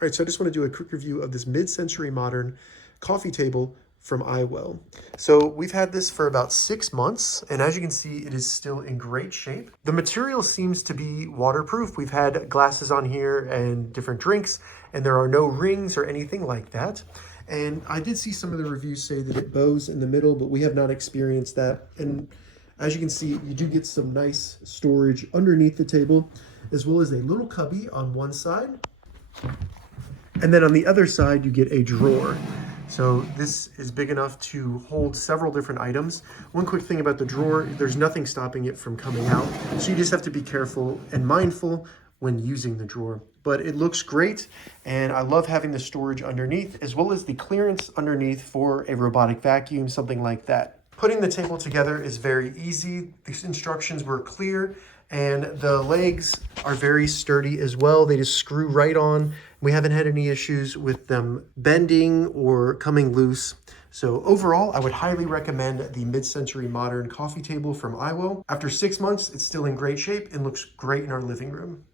All right, so I just want to do a quick review of this mid-century modern coffee table from Iwell. So we've had this for about 6 months, and as you can see, it is still in great shape. The material seems to be waterproof. We've had glasses on here and different drinks, and there are no rings or anything like that. And I did see some of the reviews say that it bows in the middle, but we have not experienced that. And as you can see, you do get some nice storage underneath the table, as well as a little cubby on one side. And then on the other side, you get a drawer. So this is big enough to hold several different items. One quick thing about the drawer, there's nothing stopping it from coming out. So you just have to be careful and mindful when using the drawer. But it looks great, and I love having the storage underneath, as well as the clearance underneath for a robotic vacuum, something like that. Putting the table together is very easy. These instructions were clear, and the legs are very sturdy as well. They just screw right on. We haven't had any issues with them bending or coming loose. So overall, I would highly recommend the mid-century modern coffee table from Iwell. After 6 months, it's still in great shape and looks great in our living room.